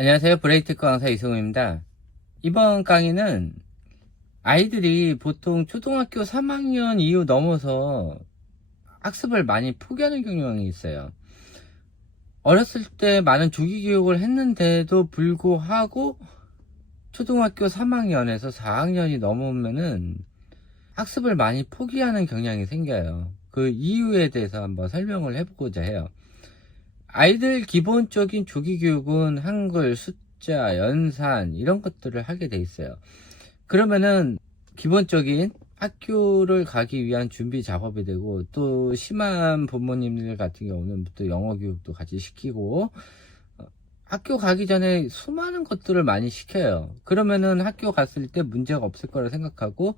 안녕하세요. 브레이크테크 강사 이승우입니다. 이번 강의는 아이들이 보통 초등학교 3학년 이후 넘어서 학습을 많이 포기하는 경향이 있어요. 어렸을 때 많은 조기 교육을 했는데도 불구하고 초등학교 3학년에서 4학년이 넘으면은 학습을 많이 포기하는 경향이 생겨요. 그 이유에 대해서 한번 설명을 해보고자 해요. 아이들 기본적인 조기 교육은 한글, 숫자, 연산 이런 것들을 하게 돼 있어요. 그러면은 기본적인 학교를 가기 위한 준비 작업이 되고, 또 심한 부모님들 같은 경우는 또 영어 교육도 같이 시키고, 학교 가기 전에 수많은 것들을 많이 시켜요. 그러면은 학교 갔을 때 문제가 없을 거라 생각하고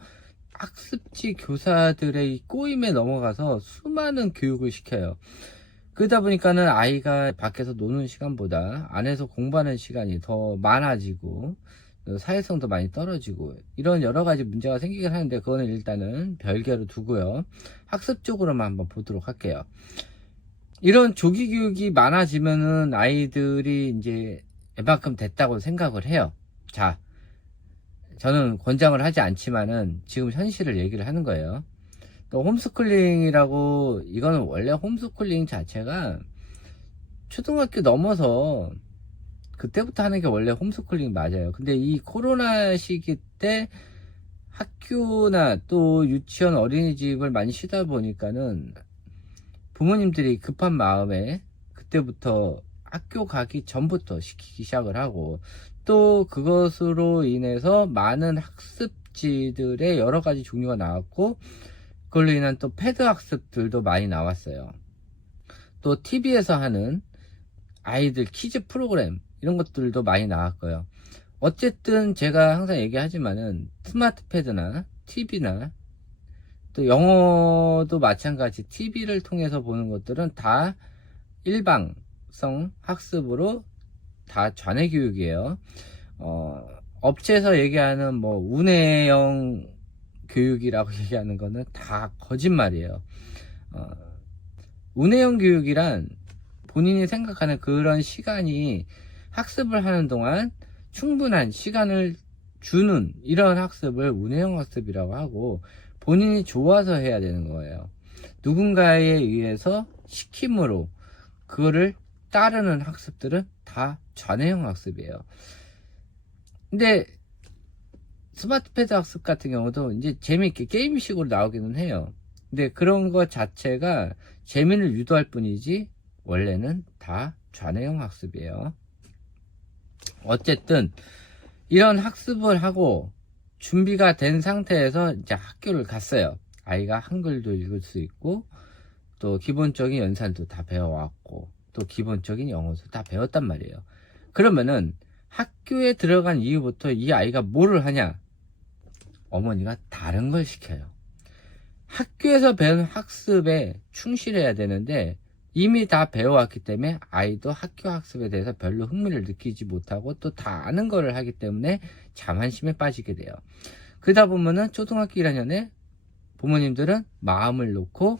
학습지 교사들의 꼬임에 넘어가서 수많은 교육을 시켜요. 그러다 보니까는 아이가 밖에서 노는 시간보다 안에서 공부하는 시간이 더 많아지고 사회성도 많이 떨어지고 이런 여러 가지 문제가 생기긴 하는데, 그거는 일단은 별개로 두고요. 학습적으로만 한번 보도록 할게요. 이런 조기 교육이 많아지면은 아이들이 이제 이만큼 됐다고 생각을 해요. 자, 저는 권장을 하지 않지만은 지금 현실을 얘기를 하는 거예요. 또 홈스쿨링이라고, 이거는 원래 홈스쿨링 자체가 초등학교 넘어서 그때부터 하는 게 원래 홈스쿨링 맞아요. 근데 이 코로나 시기 때 학교나 또 유치원, 어린이집을 많이 쉬다 보니까는 부모님들이 급한 마음에 그때부터 학교 가기 전부터 시키기 시작을 하고, 또 그것으로 인해서 많은 학습지들의 여러 가지 종류가 나왔고, 그걸로 인한 또 패드 학습들도 많이 나왔어요. 또 TV에서 하는 아이들 퀴즈 프로그램 이런 것들도 많이 나왔고요. 어쨌든 제가 항상 얘기하지만은 스마트 패드나 TV나 또 영어도 마찬가지, TV를 통해서 보는 것들은 다 일방성 학습으로 다 좌뇌 교육이에요. 업체에서 얘기하는 뭐 운해형 교육이라고 얘기하는 거는 다 거짓말이에요. 운해형 교육이란 본인이 생각하는 그런 시간이 학습을 하는 동안 충분한 시간을 주는 이런 학습을 운해형 학습이라고 하고, 본인이 좋아서 해야 되는 거예요. 누군가에 의해서 시킴으로 그거를 따르는 학습들은 다 좌뇌형 학습이에요. 근데 스마트 패드 학습 같은 경우도 이제 재미있게 게임식으로 나오기는 해요. 근데 그런 것 자체가 재미를 유도할 뿐이지 원래는 다 좌뇌형 학습이에요. 어쨌든 이런 학습을 하고 준비가 된 상태에서 이제 학교를 갔어요. 아이가 한글도 읽을 수 있고 또 기본적인 연산도 다 배워왔고 또 기본적인 영어도 다 배웠단 말이에요. 그러면은 학교에 들어간 이후부터 이 아이가 뭐를 하냐? 어머니가 다른 걸 시켜요. 학교에서 배운 학습에 충실해야 되는데 이미 다 배워왔기 때문에 아이도 학교 학습에 대해서 별로 흥미를 느끼지 못하고 또 다 아는 거를 하기 때문에 자만심에 빠지게 돼요. 그러다 보면은 초등학교 1학년에 부모님들은 마음을 놓고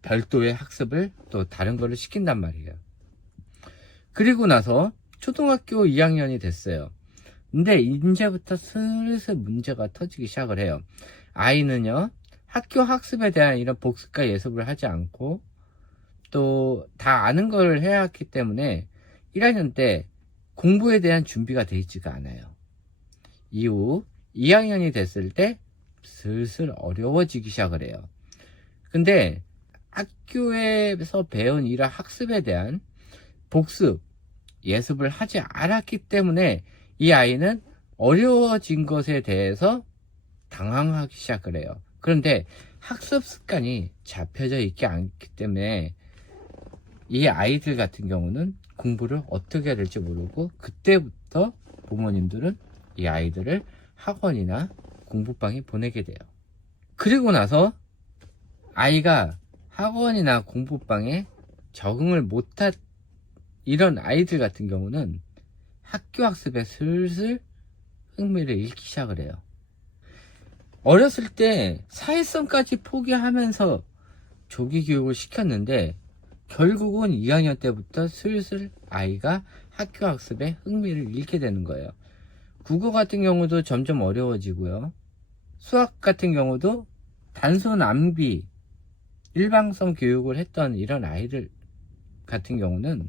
별도의 학습을 또 다른 거를 시킨단 말이에요. 그리고 나서 초등학교 2학년이 됐어요. 근데 이제부터 슬슬 문제가 터지기 시작을 해요. 아이는요, 학교 학습에 대한 이런 복습과 예습을 하지 않고 또 다 아는 걸 해야 했기 때문에 1학년 때 공부에 대한 준비가 되어 있지가 않아요. 이후 2학년이 됐을 때 슬슬 어려워지기 시작을 해요. 근데 학교에서 배운 이런 학습에 대한 복습, 예습을 하지 않았기 때문에 이 아이는 어려워진 것에 대해서 당황하기 시작을 해요. 그런데 학습 습관이 잡혀져 있지 않기 때문에 이 아이들 같은 경우는 공부를 어떻게 해야 될지 모르고, 그때부터 부모님들은 이 아이들을 학원이나 공부방에 보내게 돼요. 그리고 나서 아이가 학원이나 공부방에 적응을 못한 이런 아이들 같은 경우는 학교 학습에 슬슬 흥미를 잃기 시작을 해요. 어렸을 때 사회성까지 포기하면서 조기 교육을 시켰는데 결국은 2학년 때부터 슬슬 아이가 학교 학습에 흥미를 잃게 되는 거예요. 국어 같은 경우도 점점 어려워지고요. 수학 같은 경우도 단순 암기, 일방성 교육을 했던 이런 아이들 같은 경우는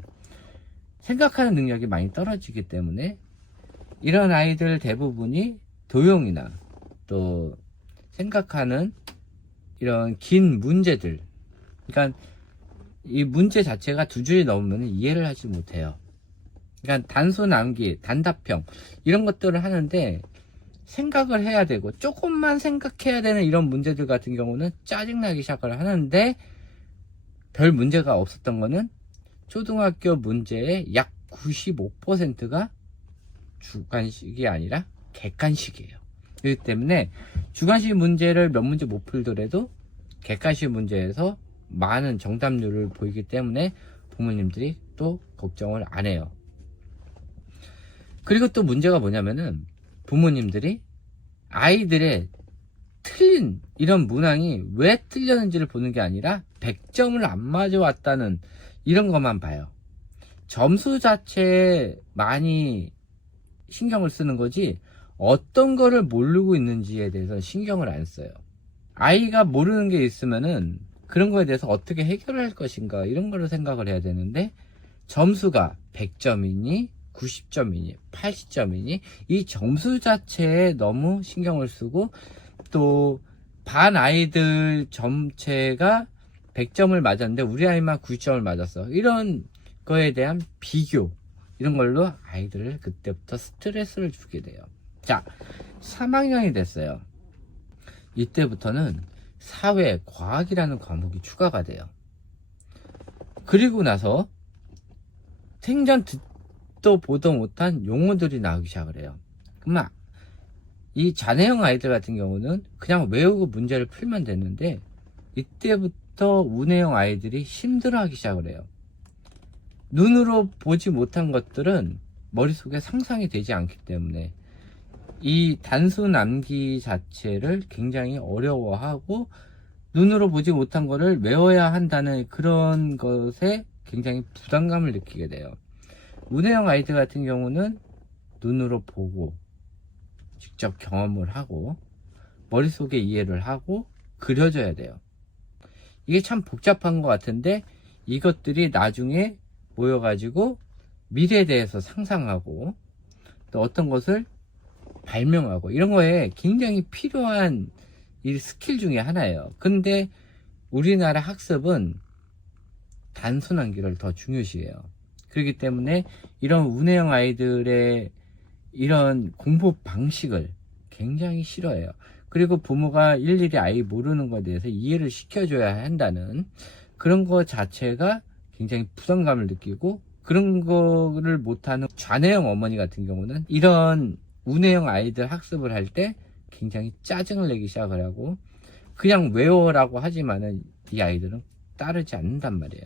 생각하는 능력이 많이 떨어지기 때문에 이런 아이들 대부분이 도형이나 또 생각하는 이런 긴 문제들, 그러니까 이 문제 자체가 두 줄이 넘으면 이해를 하지 못해요. 그러니까 단순 암기, 단답형 이런 것들을 하는데 생각을 해야 되고 조금만 생각해야 되는 이런 문제들 같은 경우는 짜증나기 시작을 하는데, 별 문제가 없었던 거는 초등학교 문제의 약 95%가 주관식이 아니라 객관식이에요. 그렇기 때문에 주관식 문제를 몇 문제 못 풀더라도 객관식 문제에서 많은 정답률을 보이기 때문에 부모님들이 또 걱정을 안 해요. 그리고 또 문제가 뭐냐면은 부모님들이 아이들의 틀린 이런 문항이 왜 틀렸는지를 보는 게 아니라 100점을 안 맞아왔다는 이런 것만 봐요. 점수 자체에 많이 신경을 쓰는 거지 어떤 거를 모르고 있는지에 대해서 신경을 안 써요. 아이가 모르는 게 있으면은 그런 거에 대해서 어떻게 해결을 할 것인가 이런 거를 생각을 해야 되는데, 점수가 100점이니 90점이니 80점이니 이 점수 자체에 너무 신경을 쓰고, 또 반 아이들 전체가 100점을 맞았는데 우리 아이만 90점을 맞았어, 이런 거에 대한 비교, 이런 걸로 아이들을 그때부터 스트레스를 주게 돼요. 자, 3학년이 됐어요. 이때부터는 사회, 과학이라는 과목이 추가가 돼요. 그리고 나서 생전 듣도 보도 못한 용어들이 나오기 시작을 해요. 그러면 이 자네형 아이들 같은 경우는 그냥 외우고 문제를 풀면 되는데, 이때부터 우네형 아이들이 힘들어하기 시작을 해요. 눈으로 보지 못한 것들은 머릿속에 상상이 되지 않기 때문에 이 단순 암기 자체를 굉장히 어려워하고, 눈으로 보지 못한 거를 외워야 한다는 그런 것에 굉장히 부담감을 느끼게 돼요. 우네형 아이들 같은 경우는 눈으로 보고 직접 경험을 하고 머릿속에 이해를 하고 그려줘야 돼요. 이게 참 복잡한 것 같은데 이것들이 나중에 모여가지고 미래에 대해서 상상하고 또 어떤 것을 발명하고 이런 거에 굉장히 필요한 이 스킬 중에 하나예요. 근데 우리나라 학습은 단순 암기를 더 중요시해요. 그렇기 때문에 이런 우네형 아이들의 이런 공부 방식을 굉장히 싫어해요. 그리고 부모가 일일이 아이 모르는 것에 대해서 이해를 시켜줘야 한다는 그런 것 자체가 굉장히 부담감을 느끼고, 그런 거를 못하는 좌뇌형 어머니 같은 경우는 이런 우뇌형 아이들 학습을 할 때 굉장히 짜증을 내기 시작을 하고, 그냥 외워라고 하지만은 이 아이들은 따르지 않는단 말이에요.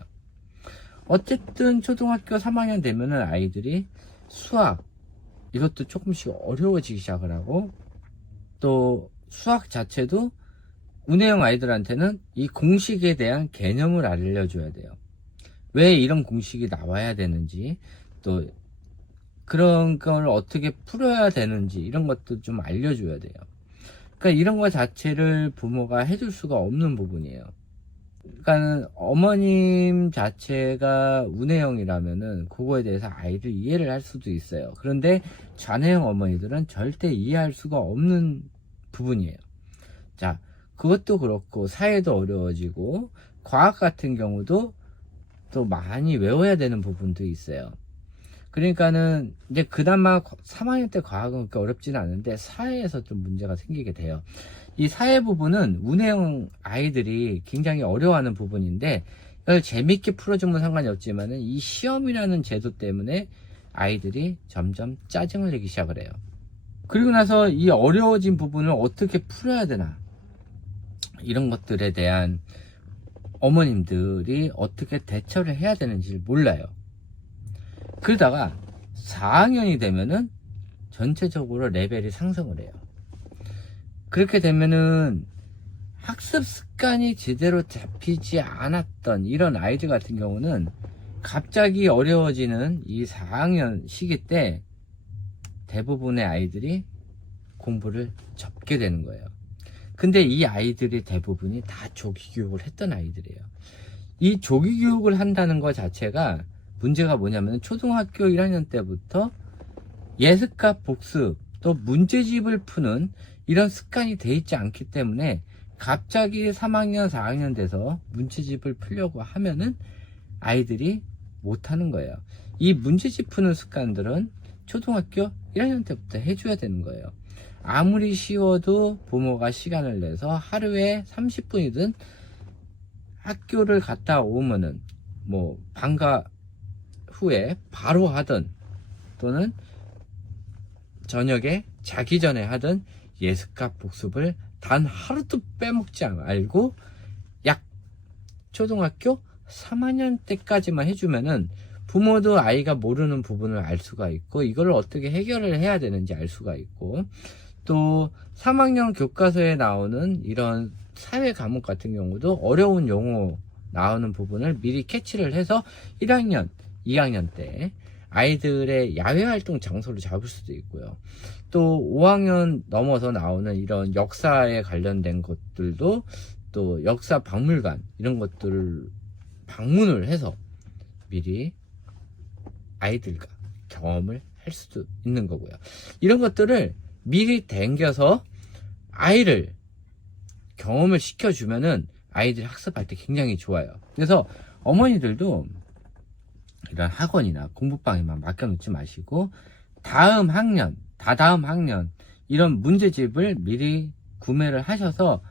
어쨌든 초등학교 3학년 되면은 아이들이 수학 이것도 조금씩 어려워지기 시작을 하고, 또 수학 자체도 우네형 아이들한테는 이 공식에 대한 개념을 알려줘야 돼요. 왜 이런 공식이 나와야 되는지, 또 그런 걸 어떻게 풀어야 되는지 이런 것도 좀 알려줘야 돼요. 그러니까 이런 것 자체를 부모가 해줄 수가 없는 부분이에요. 그러니까 어머님 자체가 우네형이라면은 그거에 대해서 아이를 이해를 할 수도 있어요. 그런데 좌뇌형 어머니들은 절대 이해할 수가 없는 부분이에요. 자, 그것도 그렇고 사회도 어려워지고 과학 같은 경우도 또 많이 외워야 되는 부분도 있어요. 그러니까는 이제 그나마 3학년 때 과학은 그렇게 어렵지는 않은데 사회에서 좀 문제가 생기게 돼요. 이 사회 부분은 우네형 아이들이 굉장히 어려워하는 부분인데 이걸 재밌게 풀어주면 상관이 없지만은 이 시험이라는 제도 때문에 아이들이 점점 짜증을 내기 시작을 해요. 그리고 나서 이 어려워진 부분을 어떻게 풀어야 되나, 이런 것들에 대한 어머님들이 어떻게 대처를 해야 되는지를 몰라요. 그러다가 4학년이 되면은 전체적으로 레벨이 상승을 해요. 그렇게 되면은 학습 습관이 제대로 잡히지 않았던 이런 아이들 같은 경우는 갑자기 어려워지는 이 4학년 시기 때 대부분의 아이들이 공부를 접게 되는 거예요. 근데 이 아이들의 대부분이 다 조기 교육을 했던 아이들이에요. 이 조기 교육을 한다는 것 자체가 문제가 뭐냐면 초등학교 1학년 때부터 예습과 복습 또 문제집을 푸는 이런 습관이 돼 있지 않기 때문에 갑자기 3학년 4학년 돼서 문제집을 풀려고 하면은 아이들이 못하는 거예요. 이 문제집 푸는 습관들은 초등학교 1학년 때부터 해줘야 되는 거예요. 아무리 쉬워도 부모가 시간을 내서 하루에 30분이든 학교를 갔다 오면은 뭐 방과 후에 바로 하든 또는 저녁에 자기 전에 하든 예습과 복습을 단 하루도 빼먹지 말고 약 초등학교 3학년 때까지만 해주면은 부모도 아이가 모르는 부분을 알 수가 있고 이걸 어떻게 해결을 해야 되는지 알 수가 있고 또 3학년 교과서에 나오는 이런 사회 과목 같은 경우도 어려운 용어 나오는 부분을 미리 캐치를 해서 1학년, 2학년 때 아이들의 야외 활동 장소를 잡을 수도 있고요. 또 5학년 넘어서 나오는 이런 역사에 관련된 것들도 또 역사 박물관 이런 것들을 방문을 해서 미리 아이들과 경험을 할 수도 있는 거고요. 이런 것들을 미리 댕겨서 아이를 경험을 시켜주면은 아이들이 학습할 때 굉장히 좋아요. 그래서 어머니들도 이런 학원이나 공부방에만 맡겨놓지 마시고 다음 학년, 다다음 학년 이런 문제집을 미리 구매를 하셔서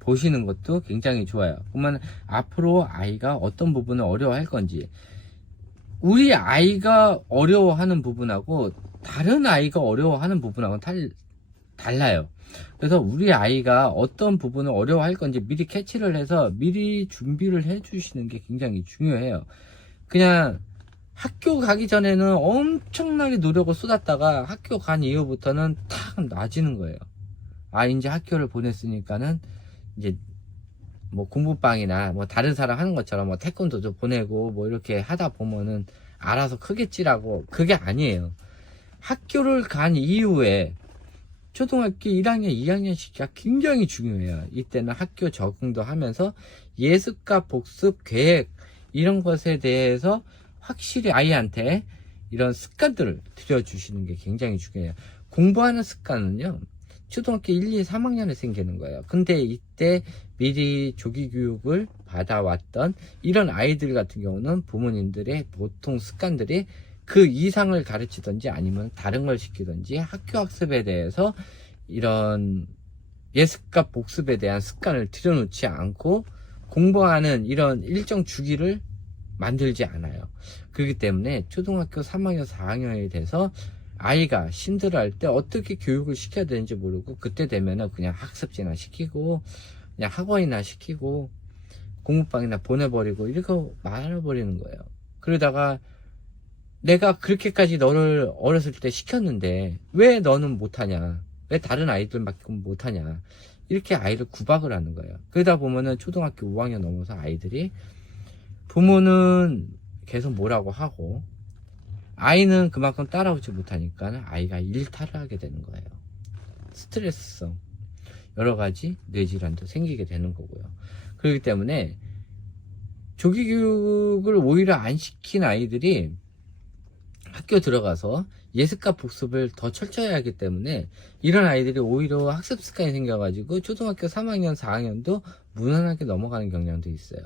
보시는 것도 굉장히 좋아요. 그러면 앞으로 아이가 어떤 부분을 어려워할 건지 우리 아이가 어려워하는 부분하고 다른 아이가 어려워하는 부분하고는 달라요. 그래서 우리 아이가 어떤 부분을 어려워할 건지 미리 캐치를 해서 미리 준비를 해 주시는 게 굉장히 중요해요. 그냥 학교 가기 전에는 엄청나게 노력을 쏟았다가 학교 간 이후부터는 탁 나아지는 거예요. 아, 이제 학교를 보냈으니까는 이제 뭐 공부방이나 뭐 다른 사람 하는 것처럼 뭐 태권도도 보내고 뭐 이렇게 하다 보면은 알아서 크겠지라고 그게 아니에요. 학교를 간 이후에 초등학교 1학년, 2학년 시기가 굉장히 중요해요. 이때는 학교 적응도 하면서 예습과 복습, 계획 이런 것에 대해서 확실히 아이한테 이런 습관들을 들여주시는 게 굉장히 중요해요. 공부하는 습관은요 초등학교 1, 2, 3학년에 생기는 거예요. 근데 이때 미리 조기 교육을 받아왔던 이런 아이들 같은 경우는 부모님들의 보통 습관들이 그 이상을 가르치든지 아니면 다른 걸 시키든지 학교 학습에 대해서 이런 예습과 복습에 대한 습관을 들여놓지 않고 공부하는 이런 일정 주기를 만들지 않아요. 그렇기 때문에 초등학교 3학년, 4학년에 돼서 아이가 힘들어할 때 어떻게 교육을 시켜야 되는지 모르고 그때 되면은 그냥 학습지나 시키고 그냥 학원이나 시키고 공부방이나 보내버리고 이렇게 말아버리는 거예요. 그러다가 내가 그렇게까지 너를 어렸을 때 시켰는데 왜 너는 못하냐, 왜 다른 아이들밖에 못하냐, 이렇게 아이를 구박을 하는 거예요. 그러다 보면은 초등학교 5학년 넘어서 아이들이 부모는 계속 뭐라고 하고 아이는 그만큼 따라오지 못하니까 아이가 일탈을 하게 되는 거예요. 스트레스성 여러 가지 뇌질환도 생기게 되는 거고요. 그렇기 때문에 조기 교육을 오히려 안 시킨 아이들이 학교 들어가서 예습과 복습을 더 철저히 하기 때문에 이런 아이들이 오히려 학습 습관이 생겨가지고 초등학교 3학년, 4학년도 무난하게 넘어가는 경향도 있어요.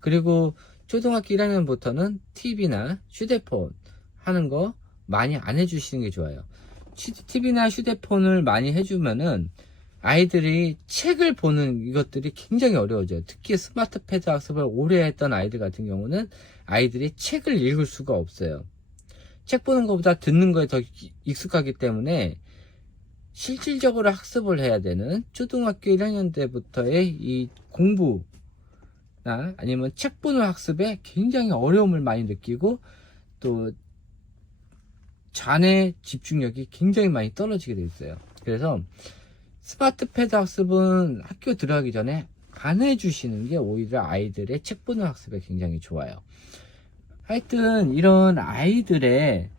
그리고 초등학교 1학년부터는 TV나 휴대폰 하는 거 많이 안 해주시는 게 좋아요. TV나 휴대폰을 많이 해주면은 아이들이 책을 보는 이것들이 굉장히 어려워져요. 특히 스마트 패드 학습을 오래 했던 아이들 같은 경우는 아이들이 책을 읽을 수가 없어요. 책 보는 것보다 듣는 거에 더 익숙하기 때문에 실질적으로 학습을 해야 되는 초등학교 1학년 때부터의 이 공부나 아니면 책 보는 학습에 굉장히 어려움을 많이 느끼고 또 잔의 집중력이 굉장히 많이 떨어지게 돼 있어요. 그래서 스마트 패드 학습은 학교 들어가기 전에 안 해주시는 게 오히려 아이들의 책 보는 학습에 굉장히 좋아요. 하여튼 이런 아이들의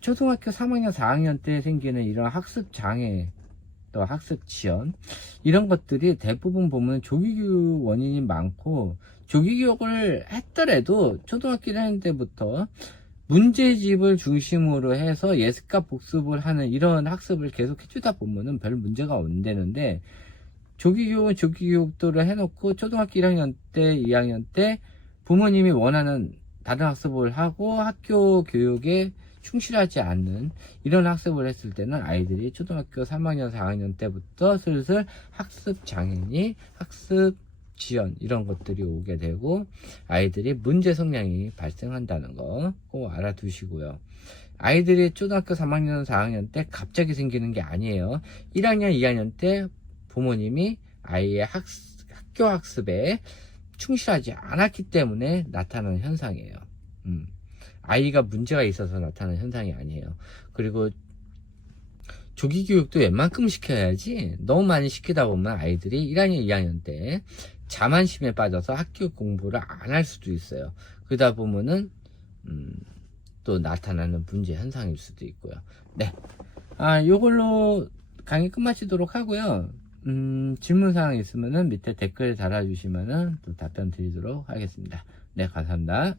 초등학교 3학년 4학년 때 생기는 이런 학습 장애, 또 학습 지연, 이런 것들이 대부분 보면 조기교육 원인이 많고, 조기교육을 했더라도 초등학교 1학년 때부터 문제집을 중심으로 해서 예습과 복습을 하는 이런 학습을 계속 해주다 보면은 별 문제가 안 되는데, 조기교육은 조기교육도로 해놓고 초등학교 1학년 때 2학년 때 부모님이 원하는 다른 학습을 하고 학교 교육에 충실하지 않는 이런 학습을 했을 때는 아이들이 초등학교 3학년 4학년 때부터 슬슬 학습 장애니 학습 지연 이런 것들이 오게 되고 아이들이 문제 성향이 발생한다는 거 꼭 알아두시고요. 아이들이 초등학교 3학년 4학년 때 갑자기 생기는 게 아니에요. 1학년 2학년 때 부모님이 아이의 학교 학습에 충실하지 않았기 때문에 나타나는 현상이에요. 아이가 문제가 있어서 나타나는 현상이 아니에요. 그리고 조기 교육도 웬만큼 시켜야지 너무 많이 시키다 보면 아이들이 1학년 2학년 때 자만심에 빠져서 학교 공부를 안 할 수도 있어요. 그러다 보면은 또 나타나는 문제 현상일 수도 있고요. 네, 요걸로 강의 끝마치도록 하고요. 질문사항 있으면은 밑에 댓글 달아주시면은 또 답변 드리도록 하겠습니다. 네, 감사합니다.